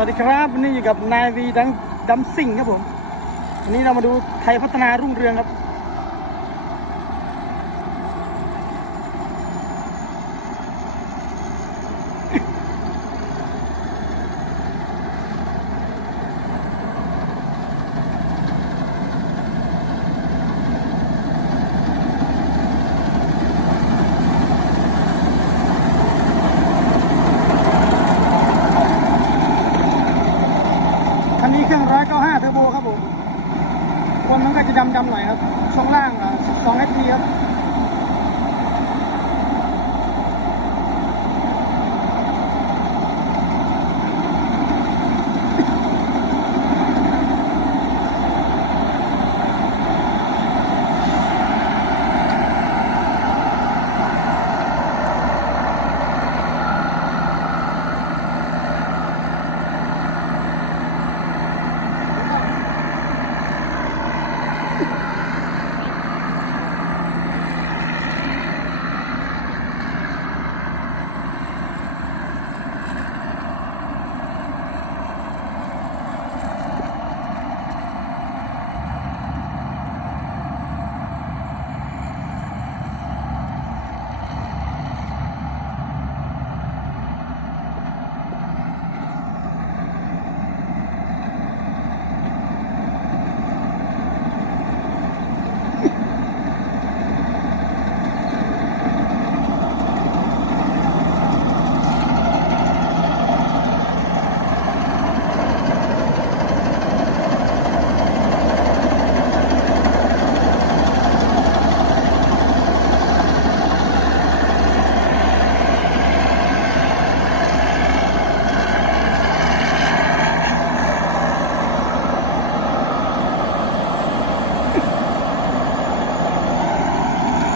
วัสดีครับวันนี้อยู่กับนายวีดัมซิ่งครับผมวันนี้เรามาดูไทยพัฒนารุ่งเรืองครับคันนี้เครื่อง195เทอร์โบครับผมคนมันก็จะดำหน่อยครับช่วงล่าง12 HP ครับ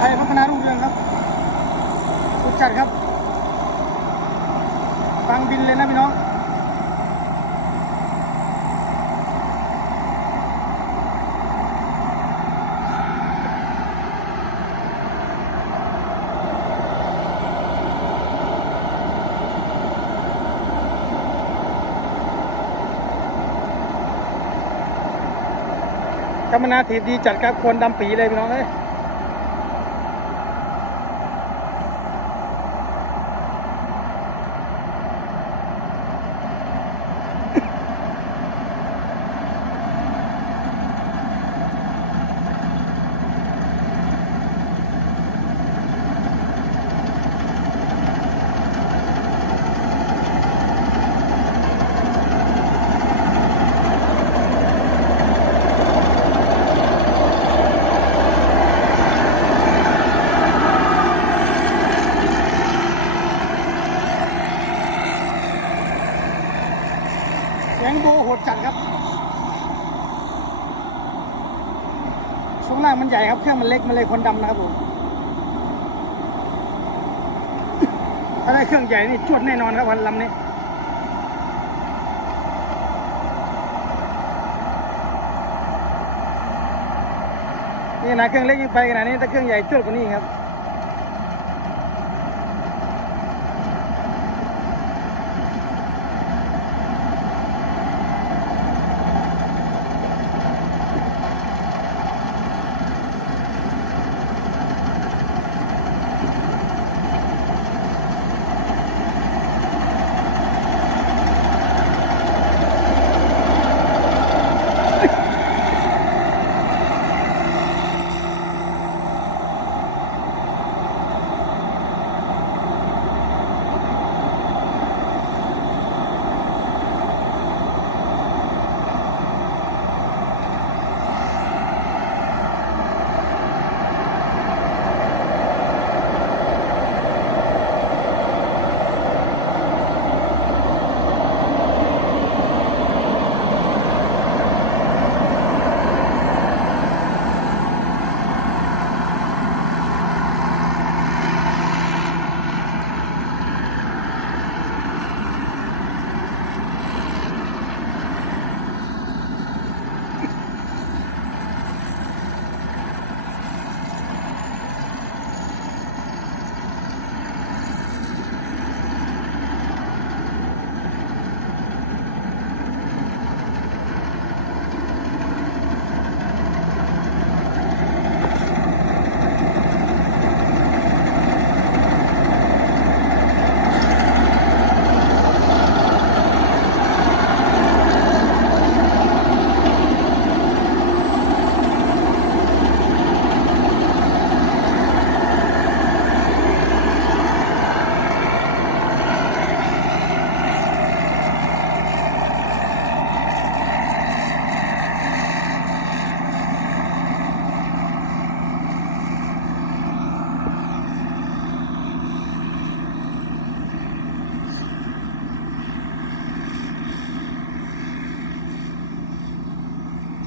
ไทยพัฒนารุ่งเรืองครับสุดจัดครับฟังบินเลยนะพี่น้องกำมะนาถีบดีจัดครับคนดำปีเลยพี่น้องเอ้ยเสียงโบโหดจัดครับช่วงล่างมันใหญ่ครับเครื่องมันเล็กมันเลยควันดำนะครับผมถ้าได้เครื่องใหญ่นี่จวดแน่นอนครับวันลำนี้นี่นะเครื่องเล็กยังไปขนาดนี้ถ้าเครื่องใหญ่จวดกว่านี้ครับ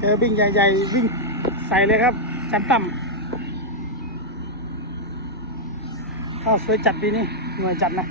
เจอวิ่งใหญ่ๆวิ่งใส่เลยครับจันต่ำข้าวสวยจัดปีนี้หน่วยจัดนะ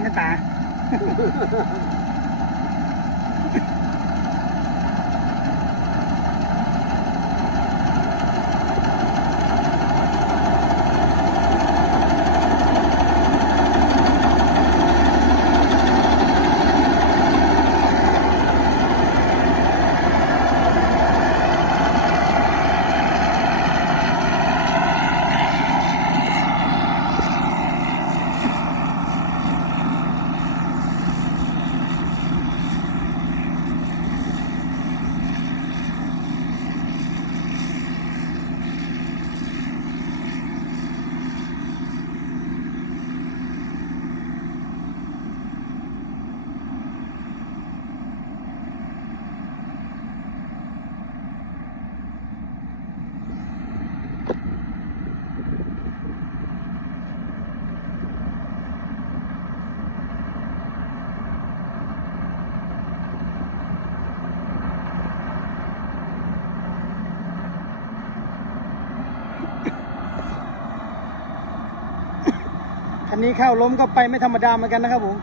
ไม่ตาคันนี้เข้าล้มก็ไปไม่ธรรมดาเหมือนกันนะครับผม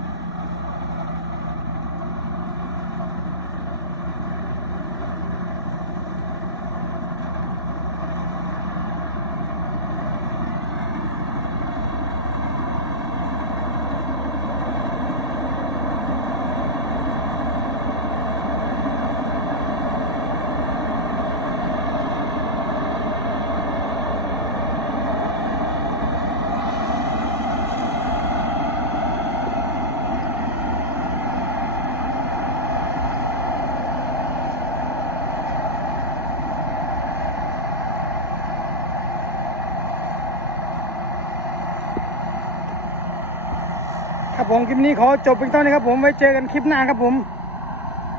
ครับผมคลิปนี้ขอจบเพียงเท่านี้ครับผมไว้เจอกันคลิปหน้าครับผม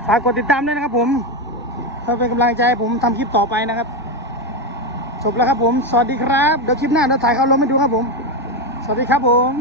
ฝากกดติดตามด้วยนะครับผมเพื่อเป็นกำลังใจให้ผมทำคลิปต่อไปนะครับจบแล้วครับผมสวัสดีครับเดี๋ยวคลิปหน้าเราถ่ายเข้าลงให้ดูครับผมสวัสดีครับผม